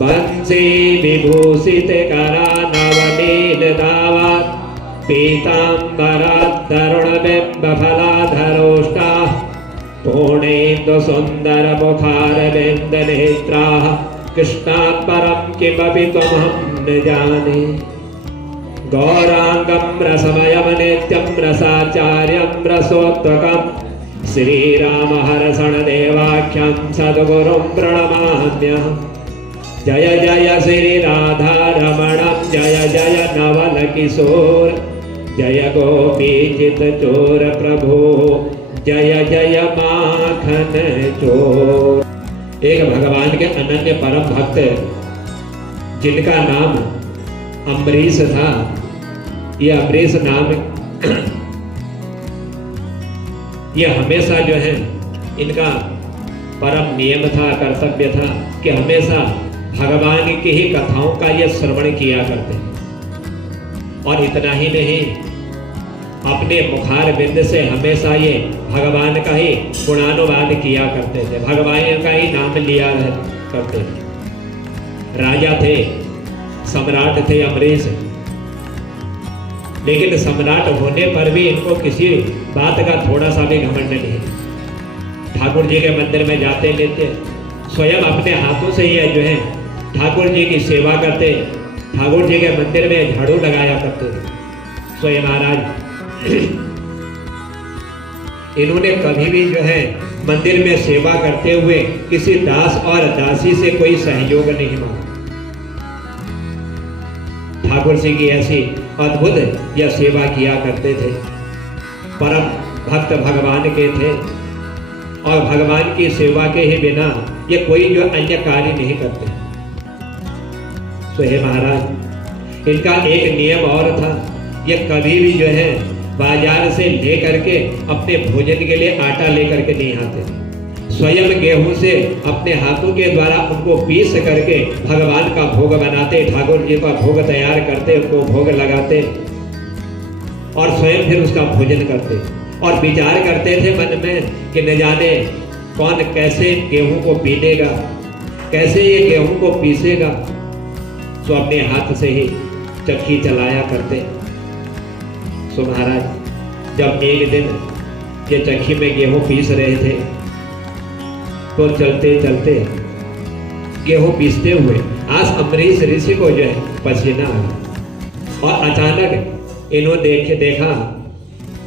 बंसी विभूषित करा नवनील दावत पीतांबरात् तरुणबिंब फलाधरोष्टा पूर्णेन्दु सुंदर मुखारविंद नेत्राः कृष्णात् परं किमपि त्वमहं न जाने। गौरांगं रसमयं नित्यं रसाचार्यं रसोत्तकं श्रीराम हरषण देवाख्यं सद्गुरुं प्रणमाम्यहम्। जय जय श्री राधा रमणं जय जय नवल किशोर जय गोपी चित चोर प्रभु जय जय माखन चोर। एक भगवान के अनन्य परम भक्त जिनका नाम अम्बरीश था, यह अम्बरीश नाम यह हमेशा जो है इनका परम नियम था, कर्तव्य था कि हमेशा भगवान की ही कथाओं का ये श्रवण किया करते हैं। और इतना ही नहीं, अपने मुखार बिंद से हमेशा ये भगवान का ही गुणानुवाद किया करते थे, भगवान का ही नाम लिया करते थे। राजा थे, सम्राट थे अम्बरीश, लेकिन सम्राट होने पर भी इनको किसी बात का थोड़ा सा भी घमंड नहीं। ठाकुर जी के मंदिर में जाते लेते स्वयं अपने हाथों से ये जो है ठाकुर जी की सेवा करते, ठाकुर जी के मंदिर में झाड़ू लगाया करते थे स्वयं महाराज। इन्होंने कभी भी जो है मंदिर में सेवा करते हुए किसी दास और दासी से कोई सहयोग नहीं मांगा। ठाकुर जी की ऐसी अद्भुत यह सेवा किया करते थे। परम भक्त भगवान के थे और भगवान की सेवा के ही बिना ये कोई जो अन्य कार्य नहीं करते। तो हे महाराज, इनका एक नियम और था, ये कभी भी जो है बाजार से लेकर के अपने भोजन के लिए आटा लेकर के नहीं आते। स्वयं गेहूं से अपने हाथों के द्वारा उनको पीस करके भगवान का भोग बनाते, ठाकुर जी का भोग तैयार करते, उनको भोग लगाते और स्वयं फिर उसका भोजन करते। और विचार करते थे मन में कि न जाने कौन कैसे गेहूं को पीनेगा, कैसे ये गेहूं को पीसेगा, तो अपने हाथ से ही चक्की चलाया करते। सो महाराज, जब एक दिन ये चक्की में गेहूं पीस रहे थे तो चलते चलते गेहूं पीसते हुए आज अम्बरीश ऋषि को जो है पसीना आ गया और अचानक इन्होंने देखा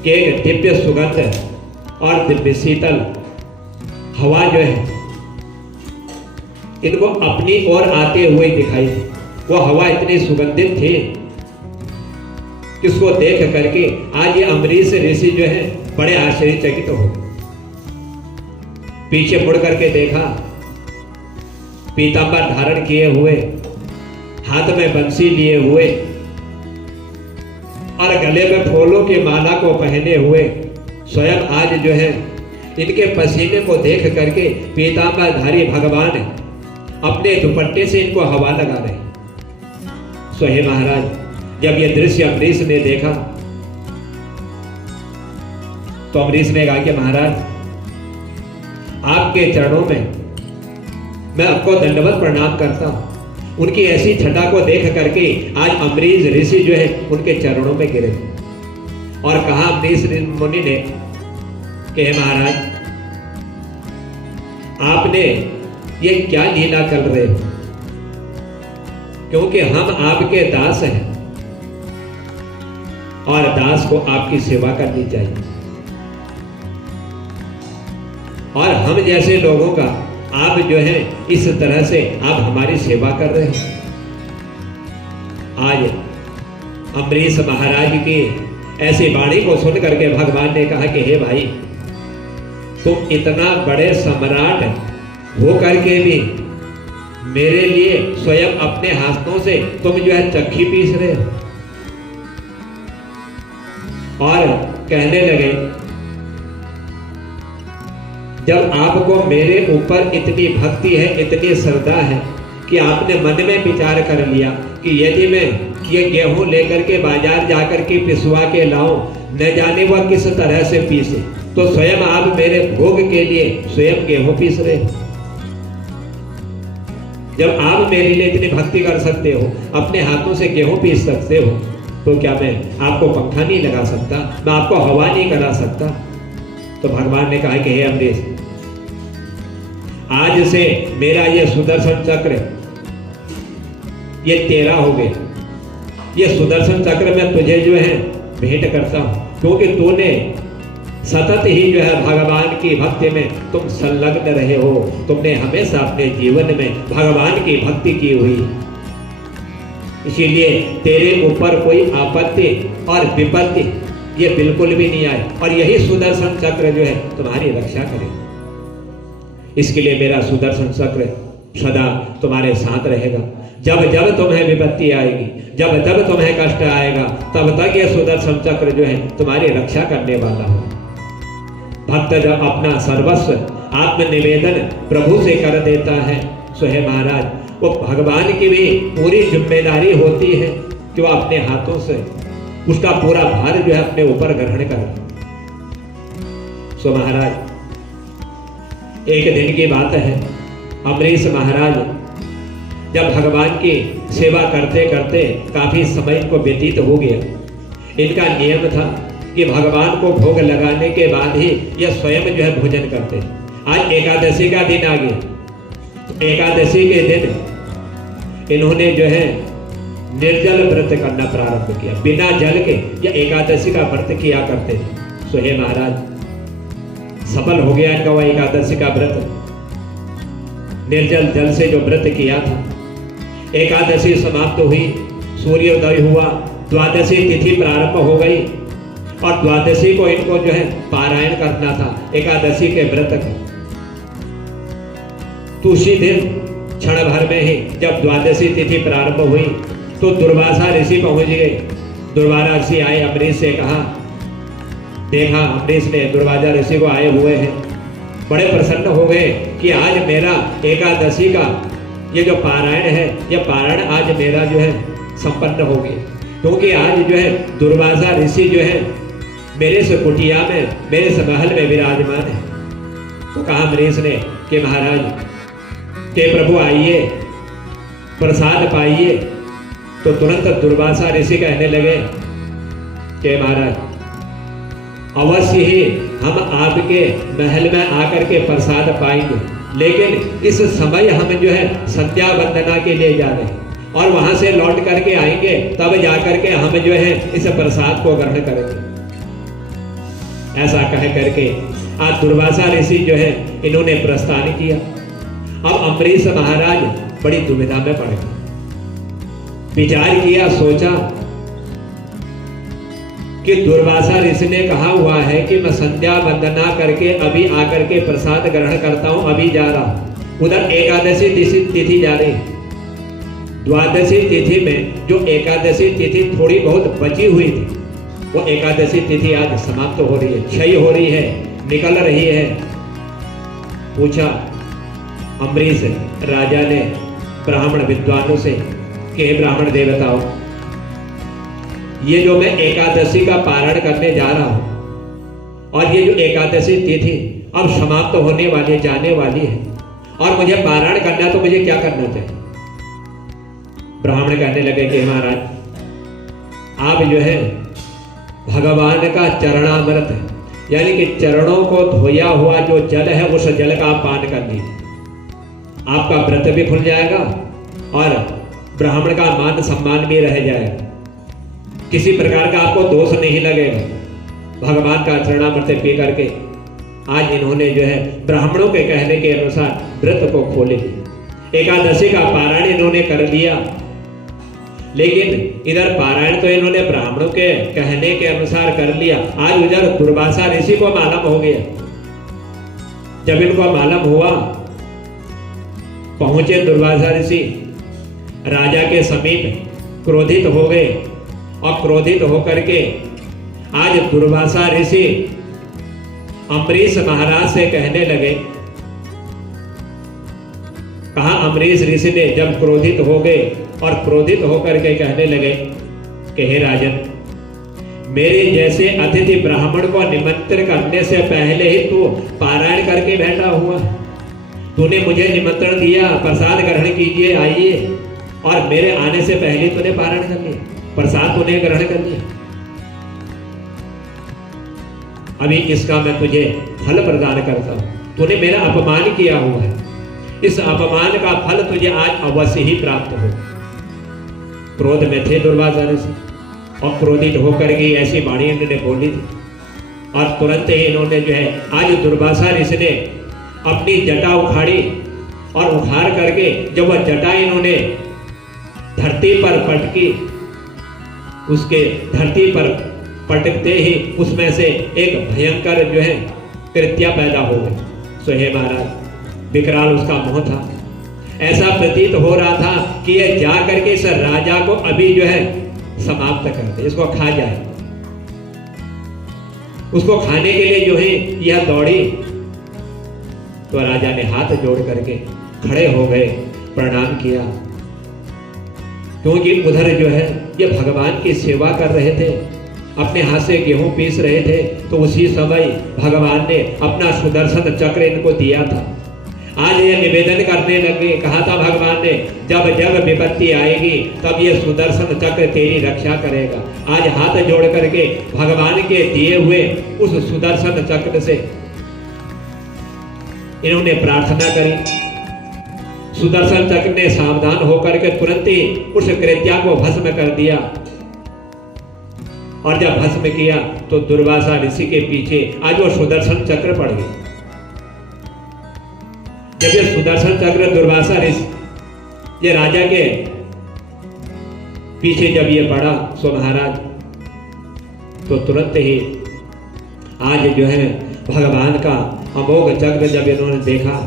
कि एक दिव्य सुगंध और दिव्य शीतल हवा जो है इनको अपनी ओर आते हुए दिखाई। वो हवा इतनी सुगंधित थी कि उसको देख करके आज ये अम्बरीश ऋषि जो है बड़े आश्चर्यचकित हो। पीछे मुड़ करके देखा, पीतांबर धारण किए हुए, हाथ में बंसी लिए हुए और गले में फूलों की माला को पहने हुए स्वयं आज जो है इनके पसीने को देख करके पीतांबरधारी भगवान अपने दुपट्टे से इनको हवा लगा रहे। सो हे महाराज, जब ये दृश्य अम्बरीश ने देखा तो अम्बरीश ने कहा कि महाराज, आपके चरणों में मैं आपको दंडवत प्रणाम करता हूं। उनकी ऐसी छटा को देख करके आज अम्बरीश ऋषि जो है उनके चरणों में गिरे और कहा अम्बरीश मुनि ने कि हे महाराज, आपने ये क्या लीला कर रहे हो, क्योंकि हम आपके दास हैं और दास को आपकी सेवा करनी चाहिए और हम जैसे लोगों का आप जो है इस तरह से आप हमारी सेवा कर रहे हैं। आज अम्बरीश महाराज की ऐसी वाणी को सुन करके भगवान ने कहा कि हे भाई, तुम इतना बड़े सम्राट हो करके भी मेरे लिए स्वयं अपने हाथों से तुम जो है चक्की पीस रहे हो। और कहने लगे, जब आपको मेरे ऊपर इतनी भक्ति है, इतनी श्रद्धा है कि आपने मन में विचार कर लिया कि यदि मैं ये गेहूं लेकर के बाजार जाकर के पिसवा के लाऊं, न जाने वह किस तरह से पीसे, तो स्वयं आप मेरे भोग के लिए स्वयं गेहूं पीस रहे। जब आप मेरे लिए इतनी भक्ति कर सकते हो, अपने हाथों से गेहूं पीस सकते हो, तो क्या मैं आपको पंखा नहीं लगा सकता, मैं आपको हवा नहीं करा सकता? तो भगवान ने कहा कि हे अमरीश, आज से मेरा ये सुदर्शन चक्र ये तेरा हो गया। ये सुदर्शन चक्र मैं तुझे जो है भेंट करता हूं, क्योंकि तूने सतत ही जो है भगवान की भक्ति में तुम संलग्न रहे हो, तुमने हमेशा अपने जीवन में भगवान की भक्ति की हुई, इसीलिए तेरे ऊपर कोई आपत्ति और विपत्ति ये बिल्कुल भी नहीं आए, और यही सुदर्शन चक्र जो है तुम्हारी रक्षा करे। इसके लिए मेरा सुदर्शन चक्र सदा तुम्हारे साथ रहेगा। जब जब तुम्हें विपत्ति आएगी, जब जब तुम्हें कष्ट आएगा, तब तक ये सुदर्शन चक्र जो है तुम्हारी रक्षा करने वाला हो। भक्त जब अपना सर्वस्व आत्मनिवेदन प्रभु से कर देता है, सो है महाराज, वो भगवान की भी पूरी जिम्मेदारी होती है कि वो अपने हाथों से उसका पूरा भार जो है अपने ऊपर ग्रहण करे। सो महाराज, एक दिन की बात है, अमरीश महाराज जब भगवान की सेवा करते करते काफी समय को व्यतीत हो गया, इनका नियम था कि भगवान को भोग लगाने के बाद ही यह स्वयं जो है भोजन करते। आज एकादशी का दिन आ गया, तो एकादशी के दिन इन्होंने जो है निर्जल व्रत करना प्रारंभ किया, बिना जल के या एकादशी का व्रत किया करते थे। सो हे महाराज, सफल हो गया इनका वह एकादशी का व्रत। निर्जल जल से जो व्रत किया था, एकादशी समाप्त हुई, सूर्योदय हुआ, द्वादशी तिथि प्रारंभ हो गई, और द्वादशी को इनको जो है पारायण करना था एकादशी के व्रत का। तो उसी दिन क्षण भर में ही जब द्वादशी तिथि प्रारंभ हुई तो दुर्वासा ऋषि पहुंच गए। दुर्वासा ऋषि आए, अमरीश से कहा, देखा अमरीश ने दुर्वासा ऋषि को आए हुए हैं, बड़े प्रसन्न हो गए कि आज मेरा एकादशी का ये जो पारायण है, ये पारायण आज मेरा जो है संपन्न हो गया, क्योंकि आज जो है दुर्वासा ऋषि जो है मेरे से कुटिया में, मेरे से महल में विराजमान है। तो कहा अमरीश ने कि महाराज के प्रभु आइए, प्रसाद पाइए। तो तुरंत दुर्वासा ऋषि कहने लगे कि महाराज, अवश्य ही हम आपके महल में आकर के प्रसाद पाएंगे, लेकिन इस समय हम जो है संध्या वंदना के लिए जा रहे हैं, और वहां से लौट करके आएंगे, तब जाकर के हम जो है इस प्रसाद को ग्रहण करेंगे। ऐसा कह करके आज दुर्वासा ऋषि जो है इन्होंने प्रस्थान किया। अब अमरीश महाराज बड़ी दुविधा में पड़ गए, विचार किया, सोचा कि दुर्वासा ऋषि ने कहा हुआ है कि मैं संध्या वंदना करके अभी आकर के प्रसाद ग्रहण करता हूं, अभी जा रहा हूं। उधर एकादशी तिथि जा रही, द्वादशी तिथि में जो एकादशी तिथि थोड़ी बहुत बची हुई थी, वो एकादशी तिथि आज समाप्त हो रही है, क्षय हो रही है, निकल रही है। पूछा अमरीश राजा ने ब्राह्मण विद्वानों से कि हे ब्राह्मण देवताओं, ये जो मैं एकादशी का पारण करने जा रहा हूं, और ये जो एकादशी तिथि अब समाप्त होने वाली, जाने वाली है, और मुझे पारण करना, तो मुझे क्या करना चाहिए? ब्राह्मण कहने लगे कि महाराज, आप जो है भगवान का चरणामृत है, यानी कि चरणों को धोया हुआ जो जल है, उस जल का आप पान कर लीजिए, आपका व्रत भी खुल जाएगा और ब्राह्मण का मान सम्मान भी रह जाएगा, किसी प्रकार का आपको दोष नहीं लगेगा। भगवान का चरणामृत पी करके आज इन्होंने जो है ब्राह्मणों के कहने के अनुसार व्रत को खोले, एकादशी का पारायण इन्होंने कर लिया। लेकिन इधर पारायण तो इन्होंने ब्राह्मणों के कहने के अनुसार कर लिया, आज उधर दुर्वासा ऋषि को मालूम हो गया। जब इनको मालूम हुआ, पहुंचे दुर्वासा ऋषि राजा के समीप, क्रोधित हो गए, और क्रोधित होकर के आज दुर्वासा ऋषि अमरीश महाराज से कहने लगे। कहा अमरीश ऋषि ने जब क्रोधित हो गए और क्रोधित होकर के कहने लगे कि हे राजन, मेरे जैसे अतिथि ब्राह्मण को निमंत्रण करने से पहले ही तू पारायण करके बैठा हुआ, तूने मुझे निमंत्रण दिया, प्रसाद ग्रहण कीजिए, आइए, और मेरे आने से पहले तूने पारण कर लिया, प्रसाद तूने ग्रहण कर लिया। अभी इसका मैं तुझे फल प्रदान करता हूं। तूने मेरा अपमान किया हुआ है, इस अपमान का फल तुझे आज अवश्य ही प्राप्त हो। क्रोध में थे दुर्वासा ऋषि, और क्रोधित होकर के ऐसी वाणी इन्होंने बोली थी, और तुरंत ही इन्होंने जो है आज दुर्वासा ऋषि ने अपनी जटा उखाड़ी, और उखाड़ करके जब वह जटा इन्होंने धरती पर पटकी, उसके धरती पर पटकते ही उसमें से एक भयंकर जो है कृत्या पैदा हो गई। सो हे महाराज, विकराल उसका मुंह था, ऐसा प्रतीत हो रहा था कि यह जा करके इस राजा को अभी जो है समाप्त कर दे, इसको खा जाए। उसको खाने के लिए जो है यह दौड़ी, तो राजा ने हाथ जोड़ करके खड़े हो गए, प्रणाम किया, क्योंकि उधर जो है ये भगवान की सेवा कर रहे थे, अपने हाथ से गेहूं पीस रहे थे। तो उसी समय भगवान ने अपना सुदर्शन चक्र इनको दिया था। आज ये निवेदन करने लगे, कहा था भगवान ने, जब जब विपत्ति आएगी तब ये सुदर्शन चक्र तेरी रक्षा करेगा। आज हाथ जोड़ करके भगवान के दिए हुए उस सुदर्शन चक्र से इन्होंने प्रार्थना करी। सुदर्शन चक्र ने सावधान होकर के तुरंत ही उस कृत्या को भस्म कर दिया, और जब भस्म किया तो दुर्वासा ऋषि के पीछे आज वो सुदर्शन चक्र पड़ गया। जब ये सुदर्शन चक्र दुर्वासा ऋषि ये राजा के पीछे जब ये पड़ा, सो महाराज, तो तुरंत ही आज जो है भगवान का अमोघ चक्र जब इन्होंने देखा,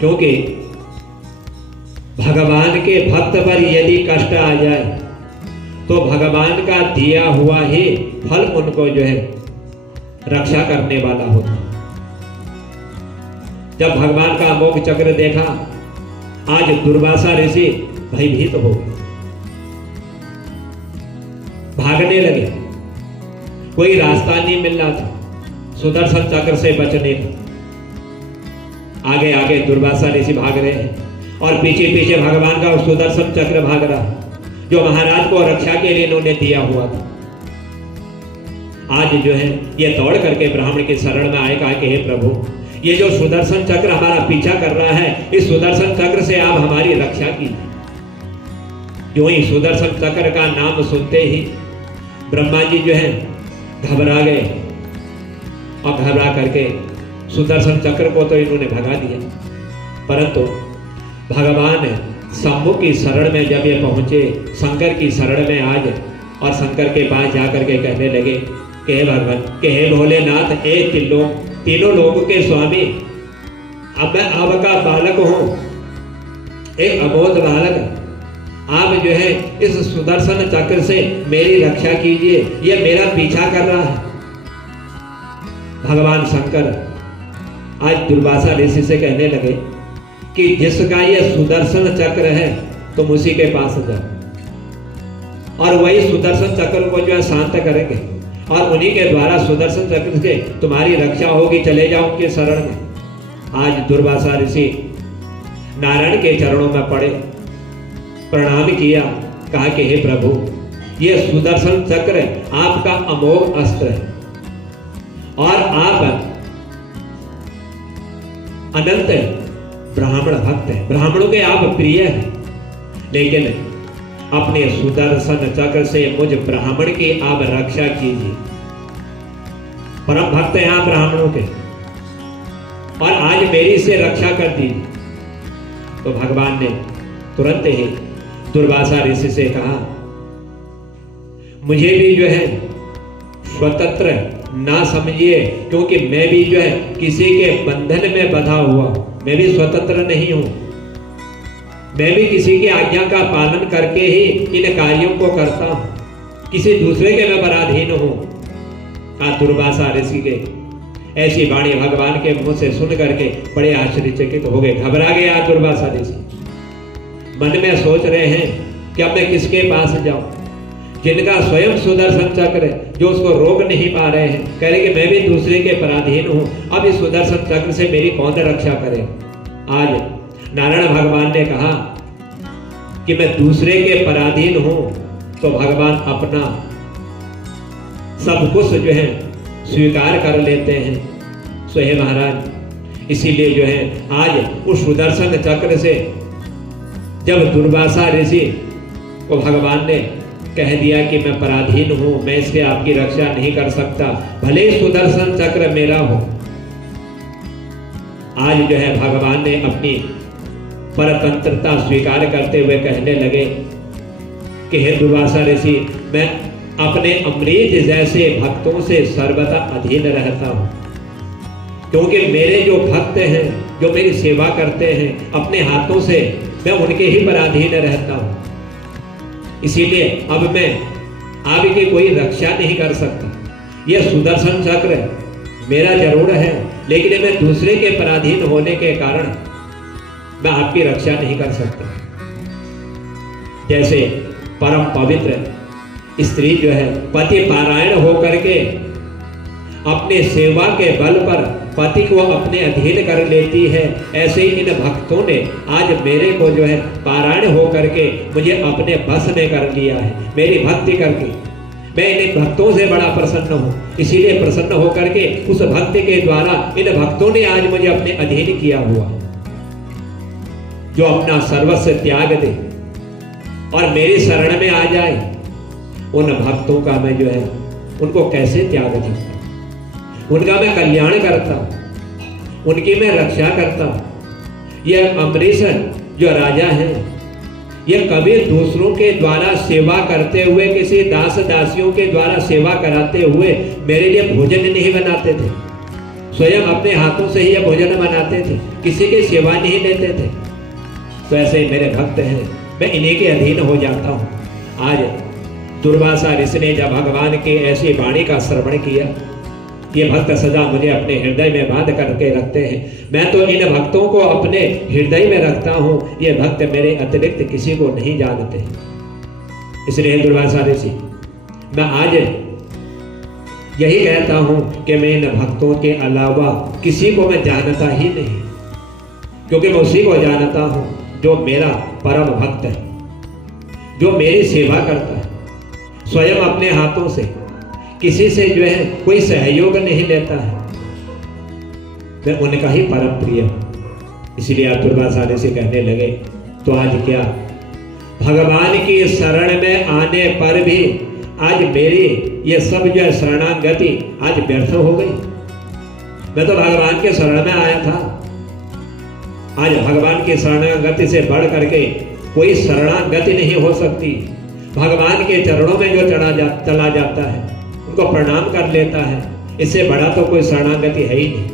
क्योंकि भगवान के भक्त पर यदि कष्ट आ जाए तो भगवान का दिया हुआ ही फल उनको जो है रक्षा करने वाला होता। जब भगवान का अमोघ चक्र देखा, आज दुर्वासा ऋषि भयभीत हो गए, भागने लगे, कोई रास्ता नहीं मिल रहा था सुदर्शन चक्र से बचने का। आगे आगे दुर्वासा ऋषि भाग रहे हैं, और पीछे पीछे भगवान का सुदर्शन चक्र भाग रहा है, जो महाराज को रक्षा के लिए इन्होंने दिया हुआ था। आज जो है ये दौड़ करके ब्राह्मण के शरण में आए, कहा कि हे प्रभु, ये जो सुदर्शन चक्र हमारा पीछा कर रहा है, इस सुदर्शन चक्र से आप हमारी रक्षा कीजिए। जो ही सुदर्शन चक्र का नाम सुनते ही ब्रह्मा जी जो है घबरा गए, और घबरा करके सुदर्शन चक्र को तो इन्होंने भगा दिया, परंतु भगवान शंभु की शरण में जब ये पहुंचे, शंकर की शरण में आज, और शंकर के पास जाकर के कहने लगे कि हे भगवान, कि हे भोलेनाथ, तीनों लोगों के स्वामी, अब मैं आपका बालक हूं, एक अबोध बालक, आप जो है इस सुदर्शन चक्र से मेरी रक्षा कीजिए, ये मेरा पीछा कर रहा है। भगवान शंकर आज दुर्वासा ऋषि से कहने लगे कि जिसका ये सुदर्शन चक्र है तुम उसी के पास जाओ, और वही सुदर्शन चक्र को जो है शांत करेंगे, और उन्हीं के द्वारा सुदर्शन चक्र से तुम्हारी रक्षा होगी, चले जाओ उनके शरण में। आज दुर्वासा ऋषि नारायण के चरणों में पड़े, प्रणाम किया, कहा कि हे प्रभु, ये सुदर्शन चक्र आपका अमोघ अस्त्र है, और आप अनंत ब्राह्मण भक्त हैं, ब्राह्मणों के आप प्रिय हैं, लेकिन अपने सुदर्शन चक्र से मुझ ब्राह्मण की आप रक्षा कीजिए। परम भक्त हैं आप ब्राह्मणों के, और आज मेरी से रक्षा कर दीजिए। तो भगवान ने तुरंत ही दुर्वासा ऋषि से कहा, मुझे भी जो है स्वतंत्र ना समझिए, क्योंकि मैं भी जो है किसी के बंधन में बंधा हुआ, मैं भी स्वतंत्र नहीं हूं, मैं भी किसी की आज्ञा का पालन करके ही इन कार्यों को करता हूं, किसी दूसरे के मैं पराधीन हूं। दुर्वासा ऋषि के ऐसी वाणी भगवान के मुंह से सुन करके बड़े आश्चर्यचकित हो गए, घबरा गए दुर्वासा ऋषि। मन में सोच रहे हैं कि अब मैं किसके पास जाऊं, जिनका स्वयं सुदर्शन चक्र जो उसको रोक नहीं पा रहे हैं, कह रहे कि मैं भी दूसरे के पराधीन हूं, अब इस सुदर्शन चक्र से मेरी कौन रक्षा करे। आज नारायण भगवान ने कहा कि मैं दूसरे के पराधीन हूं, तो भगवान अपना सब कुछ जो है स्वीकार कर लेते हैं। सो हे महाराज, इसीलिए जो है आज उस सुदर्शन चक्र से जब दुर्वासा ऋषि को भगवान ने कह दिया कि मैं पराधीन हूं, मैं इससे आपकी रक्षा नहीं कर सकता, भले सुदर्शन चक्र मेरा हो। आज जो है भगवान ने अपनी परतंत्रता स्वीकार करते हुए कहने लगे कि हे दुर्वासा ऋषि, मैं अपने अमरीज जैसे भक्तों से सर्वदा अधीन रहता हूं, क्योंकि मेरे जो भक्त हैं, जो मेरी सेवा करते हैं, अपने हाथों से मैं उनके ही पराधीन रहता हूं। इसीलिए अब मैं आपकी कोई रक्षा नहीं कर सकता। यह सुदर्शन चक्र मेरा जरूर है, लेकिन मैं दूसरे के पराधीन होने के कारण मैं आपकी रक्षा नहीं कर सकता। जैसे परम पवित्र स्त्री जो है पति पारायण होकर के अपने सेवा के बल पर पति को अपने अधीन कर लेती है, ऐसे ही इन भक्तों ने आज मेरे को जो है पारायण होकर के मुझे अपने बस में कर लिया है। मेरी भक्ति करके मैं इन भक्तों से बड़ा प्रसन्न हूँ, इसीलिए प्रसन्न होकर के उस भक्ति के द्वारा इन भक्तों ने आज मुझे अपने अधीन किया हुआ। जो अपना सर्वस्व त्याग दे और मेरी शरण में आ जाए, उन भक्तों का मैं जो है उनको कैसे त्याग सकता, उनका मैं कल्याण करता, उनकी मैं रक्षा करता। यह अम्बरीश जो राजा है, यह कभी दूसरों के द्वारा सेवा करते हुए, किसी दास दासियों के द्वारा सेवा कराते हुए मेरे लिए भोजन नहीं बनाते थे, स्वयं अपने हाथों से ही यह भोजन बनाते थे, किसी की सेवा नहीं लेते थे। तो ऐसे ही मेरे भक्त हैं, मैं इन्हीं के अधीन हो जाता हूँ। आज दुर्वासा ऋषि ने जब भगवान के ऐसी वाणी का श्रवण किया, ये भक्त सदा मुझे अपने हृदय में बांध करके रखते हैं, मैं तो इन भक्तों को अपने हृदय में रखता हूं, ये भक्त मेरे अतिरिक्त किसी को नहीं जानते। इसलिए दुर्वासा ऋषि, मैं आज यही कहता हूं कि मैं इन भक्तों के अलावा किसी को मैं जानता ही नहीं, क्योंकि मैं उसी को जानता हूं जो मेरा परम भक्त है, जो मेरी सेवा करता है, स्वयं अपने हाथों से, किसी से जो है कोई सहयोग नहीं लेता है, मैं उनका ही परम प्रिय हूं। इसीलिए आप दुर्वासा ऋषि कहने लगे, तो आज क्या भगवान की शरण में आने पर भी आज मेरी ये सब जो है शरणागति आज व्यर्थ हो गई। मैं तो भगवान के शरण में आया था, आज भगवान की शरणागति से बढ़ करके कोई शरणागति नहीं हो सकती। भगवान के चरणों में जो चला जाता है, उनको प्रणाम कर लेता है, इससे बड़ा तो कोई शरणागति है ही नहीं।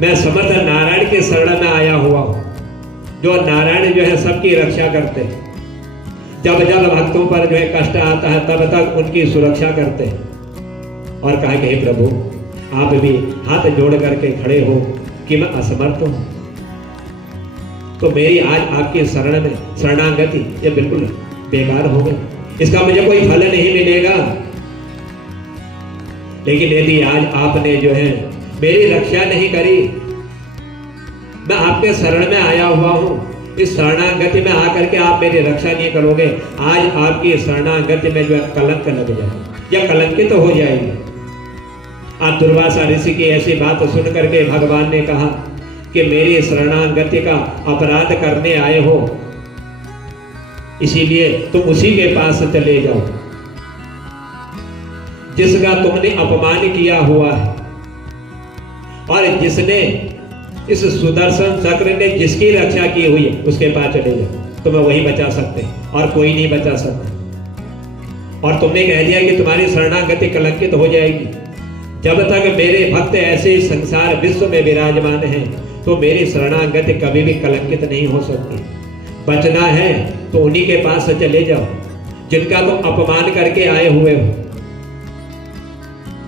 मैं समर्थ नारायण के शरण में आया हुआ हूं, जो नारायण जो है सबकी रक्षा करते हैं। जब जब भक्तों पर जो है कष्ट आता है, तब तक उनकी सुरक्षा करते हैं। और कहा कि हे प्रभु, आप भी हाथ जोड़ करके खड़े हो कि मैं असमर्थ हूं, तो मेरी आज आपकी शरण में शरणागति ये बिल्कुल बेकार हो गई, इसका मुझे कोई फल नहीं मिलेगा। लेकिन यदि आज आपने जो है मेरी रक्षा नहीं करी, मैं आपके शरण में आया हुआ हूं, इस शरणागति में आकर के आप मेरी रक्षा नहीं करोगे, आज आपकी शरणागति में जो है कलंक लग जाएगा या कलंकित हो जाएगी। आज दुर्वासा ऋषि की ऐसी बात सुन करके भगवान ने कहा कि मेरी शरणागति का अपराध करने आए हो, इसीलिए तुम उसी के पास चले जाओ जिसका तुमने अपमान किया हुआ है, और जिसने इस सुदर्शन चक्र ने जिसकी रक्षा की हुई है उसके पास चले जाओ, तुम्हें वही बचा सकते हैं और कोई नहीं बचा सकता। और तुमने कह दिया कि तुम्हारी शरणागति कलंकित हो जाएगी। जब तक मेरे भक्त ऐसे संसार विश्व में विराजमान हैं, तो मेरी शरणागति कभी भी कलंकित नहीं हो सकती। बचना है तो उन्हीं के पास चले जाओ जिनका तुम अपमान करके आए हुए हो।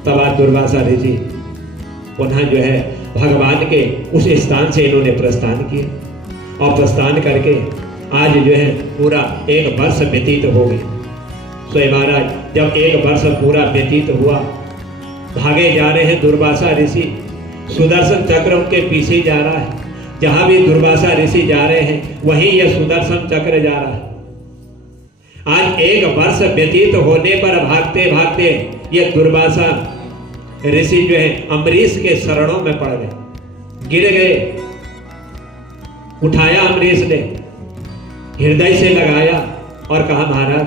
तब आज दुर्वासा ऋषि पुनः जो है भगवान के उस स्थान से इन्होंने प्रस्थान किया, और प्रस्थान करके आज जो है पूरा 1 वर्ष व्यतीत हो गया। स्वयं महाराज जब 1 वर्ष पूरा व्यतीत हुआ, भागे जा रहे हैं दुर्वासा ऋषि, सुदर्शन चक्र उनके पीछे जा रहा है। जहां भी दुर्वासा ऋषि जा रहे हैं वहीं यह सुदर्शन चक्र जा रहा है। आज 1 वर्ष व्यतीत होने पर भागते भागते ये दुर्वासा ऋषि जो है अम्बरीश के शरणों में पड़ गए, गिर गए। उठाया अम्बरीश ने, हृदय से लगाया और कहा महाराज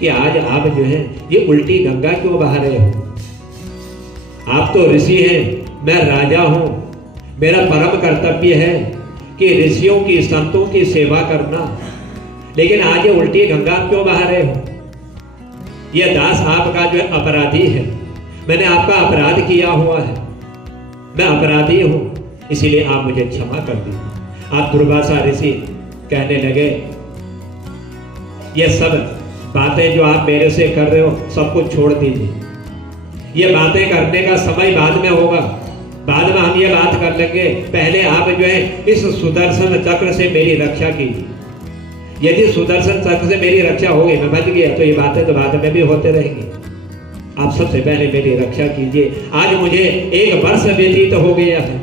कि आज आप जो है ये उल्टी गंगा क्यों बहा रहे हो? आप तो ऋषि हैं, मैं राजा हूं, मेरा परम कर्तव्य है कि ऋषियों की संतों की सेवा करना, लेकिन आज ये उल्टी गंगा क्यों बहा रहे हो? यह दास आपका जो अपराधी है, मैंने आपका अपराध किया हुआ है, मैं अपराधी हूं, इसीलिए आप मुझे क्षमा कर दीजिए। आप दुर्वासा ऋषि कहने लगे, ये सब बातें जो आप मेरे से कर रहे हो सब कुछ छोड़ दीजिए। ये बातें करने का समय बाद में होगा, बाद में हम ये बात कर लेंगे। पहले आप जो है इस सुदर्शन चक्र से मेरी रक्षा कीजिए। यदि सुदर्शन चक्र से मेरी रक्षा होगी, मैं बच गया, तो ये बातें तो बाद में भी होते रहेंगी। आप सबसे पहले मेरी रक्षा कीजिए। आज मुझे 1 वर्ष व्यतीत हो गया है,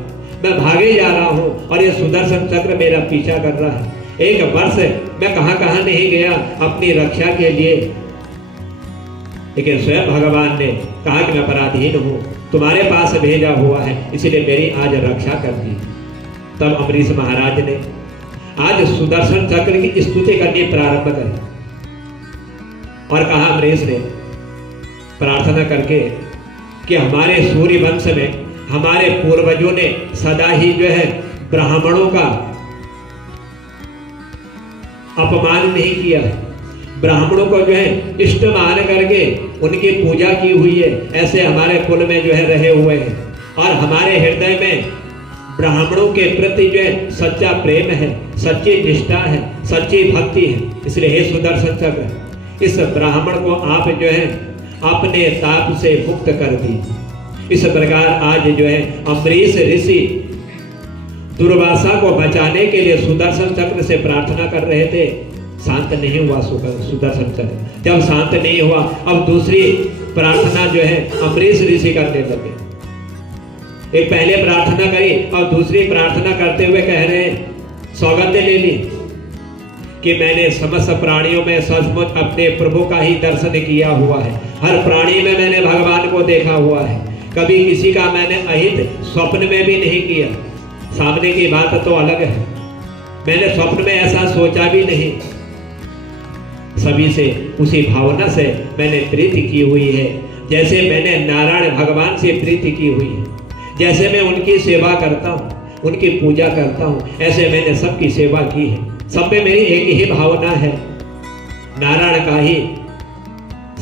मैं भागे जा रहा हूं और ये सुदर्शन चक्र मेरा पीछा कर रहा है। 1 वर्ष मैं कहां नहीं गया अपनी रक्षा के लिए, लेकिन स्वयं भगवान ने कहा कि मैं अपराधीन हूं, तुम्हारे पास भेजा हुआ है, इसलिए मेरी आज रक्षा कर दी। तब अम्बरीश महाराज ने आज सुदर्शन चक्र की स्तुति करनी प्रारंभ करी और कहा अम्बरीश ने प्रार्थना करके कि हमारे सूर्य वंश में हमारे पूर्वजों ने सदा ही जो है ब्राह्मणों का अपमान नहीं किया, ब्राह्मणों को जो है इष्ट मान करके उनकी पूजा की हुई है। ऐसे हमारे कुल में जो है रहे हुए हैं और हमारे हृदय में ब्राह्मणों के प्रति जो है सच्चा प्रेम है, सच्ची निष्ठा है, सच्ची भक्ति है। इसलिए हे सुदर्शन चक्र, इस ब्राह्मण को आप जो है अपने ताप से मुक्त कर दी। इस प्रकार आज जो है अम्बरीश ऋषि दुर्वासा को बचाने के लिए सुदर्शन चक्र से प्रार्थना कर रहे थे, शांत नहीं हुआ सुदर्शन चक्र। जब शांत नहीं हुआ, अब दूसरी प्रार्थना जो है अम्बरीश ऋषि करने लगे। एक पहले प्रार्थना करी और दूसरी प्रार्थना करते हुए कह रहे हैं, सौगंध ले ली कि मैंने समस्त प्राणियों में सचमुच अपने प्रभु का ही दर्शन किया हुआ है। हर प्राणी में मैंने भगवान को देखा हुआ है, कभी किसी का मैंने अहित स्वप्न में भी नहीं किया। सामने की बात तो अलग है, मैंने स्वप्न में ऐसा सोचा भी नहीं। सभी से उसी भावना से मैंने प्रीति की हुई है, जैसे मैंने नारायण भगवान से प्रीति की हुई है। जैसे मैं उनकी सेवा करता हूँ, उनकी पूजा करता हूँ, ऐसे मैंने सबकी सेवा की है। सब में मेरी एक ही भावना है, नारायण का ही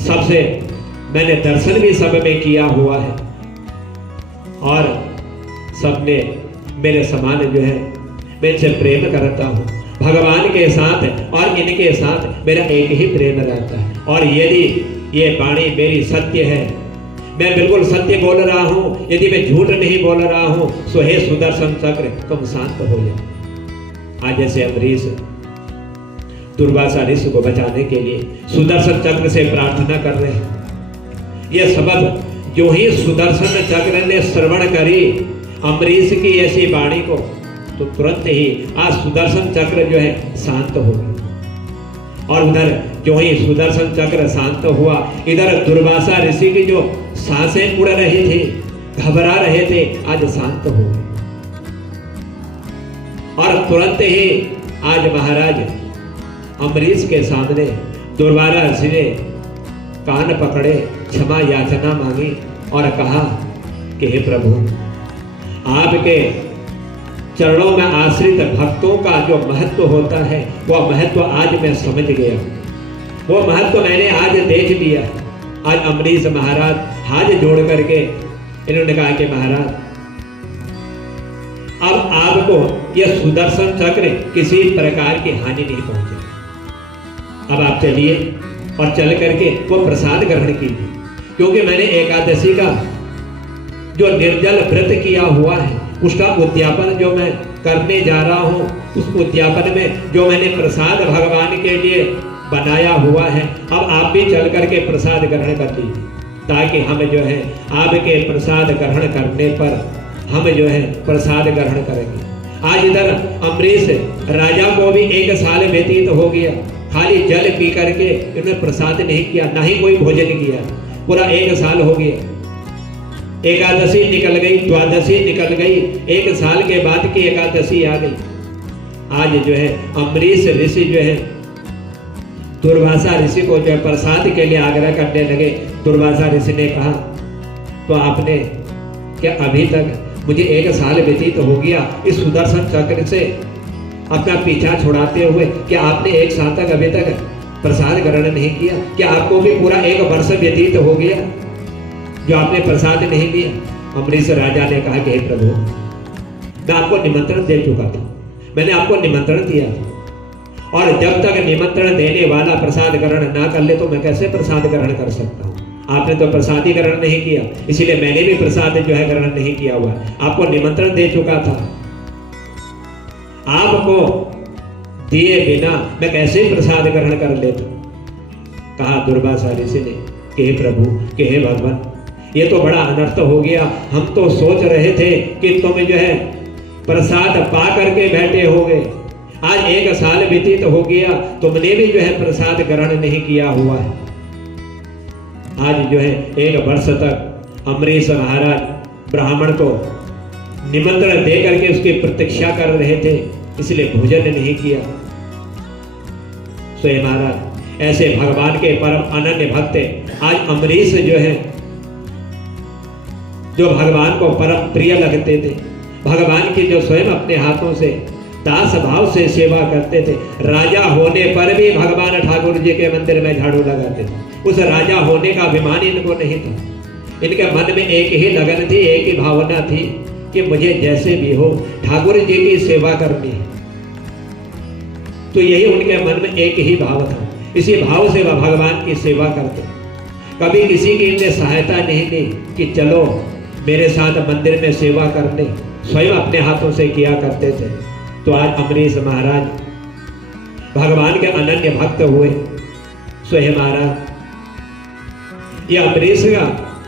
सबसे मैंने दर्शन भी सब में किया हुआ है और सब में मेरे समान जो है मैं इनसे प्रेम करता हूँ। भगवान के साथ और इनके साथ मेरा एक ही प्रेम रहता है। और यदि ये वाणी मेरी सत्य है, मैं बिल्कुल सत्य बोल रहा हूँ, यदि मैं झूठ नहीं बोल रहा हूँ, सो हे सुदर्शन चक्र तुम शांत हो जाओ। आज जैसे अम्बरीश दुर्वासा ऋषि को बचाने के लिए सुदर्शन चक्र से प्रार्थना कर रहे हैं। यह शब्द जो ही सुदर्शन चक्र ने श्रवण करी अम्बरीश की ऐसी वाणी को, तो तुरंत ही आज सुदर्शन चक्र जो है शांत हो गया। और उधर जो ही सुदर्शन चक्र शांत हुआ, इधर दुर्वासा ऋषि की जो सांसें उड़ रही थी, घबरा रहे थे, आज शांत हो गए। और तुरंत ही आज महाराज अम्बरीश के सामने दुर्वासा ऋषि ने कान पकड़े, क्षमा याचना मांगी और कहा कि हे प्रभु, आपके चरणों में आश्रित भक्तों का जो महत्व होता है, वह महत्व आज मैं समझ गया, वो महत्व मैंने आज देख लिया। आज अम्बरीश महाराज हाथ जोड़ करके इन्होंने कहा कि महाराज, अब आपको यह सुदर्शन चक्र किसी प्रकार की हानि नहीं पहुंचेगी। अब आप चलिए और चल करके वो प्रसाद ग्रहण कीजिए, क्योंकि मैंने एकादशी का जो निर्जल व्रत किया हुआ है उसका उद्यापन जो मैं करने जा रहा हूँ उस उद्यापन में जो मैंने प्रसाद भगवान के लिए बनाया हुआ है, अब आप भी चल करके प्रसाद ग्रहण कर लीजिए, ताकि हम जो है आपके प्रसाद ग्रहण करने पर हम जो है प्रसाद ग्रहण करेंगे। आज इधर अम्बरीश राजा को भी 1 साल व्यतीत हो गया, खाली जल पी करके इन्होंने प्रसाद नहीं किया, ना ही कोई भोजन किया, पूरा 1 साल हो गया। एकादशी निकल गई, द्वादशी निकल गई, 1 साल के बाद की एकादशी आ गई। आज जो है अम्बरीश ऋषि जो है दुर्वासा ऋषि को जो है प्रसाद के लिए आग्रह करने लगे। दुर्वासा ऋषि ने कहा, तो आपने क्या अभी तक मुझे 1 साल व्यतीत हो गया इस सुदर्शन चक्र से अपना पीछा छुड़ाते हुए, क्या आपने 1 साल तक अभी तक प्रसाद ग्रहण नहीं किया? क्या आपको भी पूरा 1 वर्ष व्यतीत हो गया जो आपने प्रसाद नहीं लिया? अम्बरीश राजा ने कहा कि हे प्रभु, मैं आपको निमंत्रण दे चुका था, मैंने आपको निमंत्रण दिया था, और जब तक निमंत्रण देने वाला प्रसाद ग्रहण ना कर ले तो मैं कैसे प्रसाद ग्रहण कर सकता हूँ? आपने तो प्रसाद ही ग्रहण नहीं किया, इसीलिए मैंने भी प्रसाद जो है ग्रहण नहीं किया हुआ। आपको निमंत्रण दे चुका था, आपको दिए बिना मैं कैसे प्रसाद ग्रहण कर लेता? कहा दुर्वासा ऋषि ने कि हे प्रभु, कि हे भगवान, ये तो बड़ा अनर्थ हो गया। हम तो सोच रहे थे कि तुम जो है प्रसाद पा करके बैठे होगे, आज 1 साल व्यतीत हो गया, तुमने भी जो है प्रसाद ग्रहण नहीं किया हुआ है। आज जो है 1 वर्ष तक अम्बरीश महाराज ब्राह्मण को निमंत्रण दे करके उसकी प्रतीक्षा कर रहे थे, इसलिए भोजन नहीं किया। स्वयं महाराज ऐसे भगवान के परम अनन्य भक्त आज अम्बरीश जो है, जो भगवान को परम प्रिय लगते थे, भगवान की जो स्वयं अपने हाथों से दास भाव से सेवा करते थे, राजा होने पर भी भगवान ठाकुर जी के मंदिर में झाड़ू लगाते थे। उस राजा होने का अभिमान इनको नहीं था, इनके मन में एक ही लगन थी, एक ही भावना थी कि मुझे जैसे भी हो ठाकुर जी की सेवा करनी है। तो यही उनके मन में एक ही भाव था, इसी भाव से वह भगवान की सेवा करते। कभी किसी की इनने सहायता नहीं दी कि चलो मेरे साथ मंदिर में सेवा करने, स्वयं अपने हाथों से किया करते थे। तो आज अम्बरीश महाराज भगवान के अनन्य भक्त हुए। स्वयं महाराज ये अम्बरीश का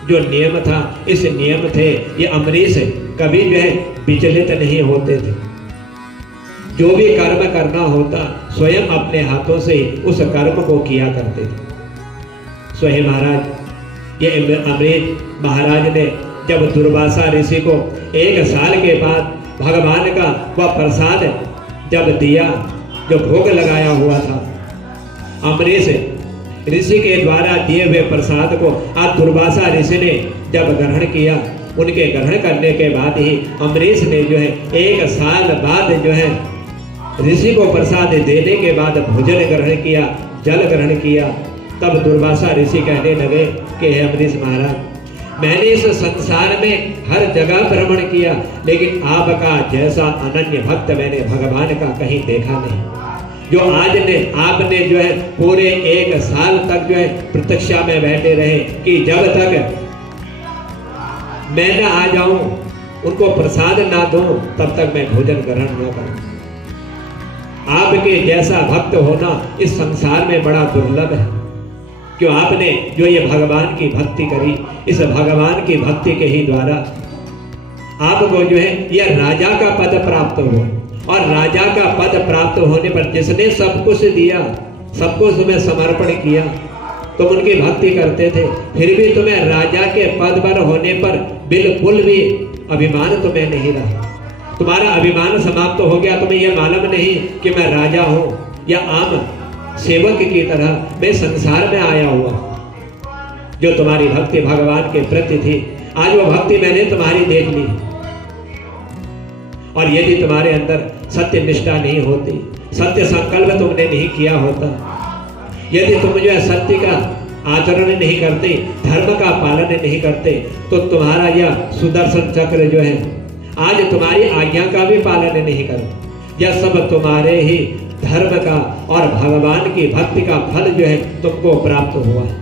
जो नियम था, इस नियम थे ये अम्बरीश कभी जो है विचलित नहीं होते थे। जो भी कर्म करना होता स्वयं अपने हाथों से उस कर्म को किया करते थे। स्वयं महाराज ये अम्बरीश महाराज ने जब दुर्वासा ऋषि को 1 साल के बाद भगवान का वह प्रसाद जब दिया, जो भोग लगाया हुआ था, अम्बरीश ऋषि के द्वारा दिए हुए प्रसाद को आज दुर्वासा ऋषि ने जब ग्रहण किया, उनके ग्रहण करने के बाद ही अम्बरीश ने जो है 1 साल बाद जो है ऋषि को प्रसाद देने के बाद भोजन ग्रहण किया, जल ग्रहण किया। तब दुर्वासा ऋषि कहने लगे कि हे अम्बरीश महाराज, मैंने इस संसार में हर जगह भ्रमण किया, लेकिन आपका जैसा अनन्य भक्त मैंने भगवान का कहीं देखा नहीं, जो आज ने आपने जो है पूरे 1 साल तक जो है प्रतीक्षा में बैठे रहे कि जब तक मैं न आ जाऊं, उनको प्रसाद ना दूं, तब तक मैं भोजन ग्रहण न करूं। आपके जैसा भक्त होना इस संसार में बड़ा दुर्लभ है। क्यों आपने जो ये भगवान की भक्ति करी, इस भगवान की भक्ति के ही द्वारा आपको जो है यह राजा का पद प्राप्त हुआ, और राजा का पद प्राप्त होने पर जिसने सब कुछ दिया, सब कुछ तुम्हें समर्पण किया, तुम उनकी भक्ति करते थे, फिर भी तुम्हें राजा के पद पर होने पर बिल्कुल भी अभिमान तुम्हें नहीं रहा। तुम्हारा अभिमान समाप्त हो गया। तुम्हें यह मालूम नहीं कि मैं राजा हूं या आम सेवक की तरह मैं संसार में आया हुआ। जो तुम्हारी भक्ति भगवान के प्रति थी, आज वो भक्ति मैंने तुम्हारी देख ली। और यदि तुम्हारे अंदर सत्य निष्ठा नहीं होती, सत्य संकल्प तुमने नहीं किया होता, यदि तुम जो है सत्य का आचरण नहीं करते, धर्म का पालन नहीं करते, तो तुम्हारा यह सुदर्शन चक्र जो है आज तुम्हारी आज्ञा का भी पालन नहीं करता। यह सब तुम्हारे ही धर्म का और भगवान की भक्ति का फल जो है तुमको प्राप्त हुआ है।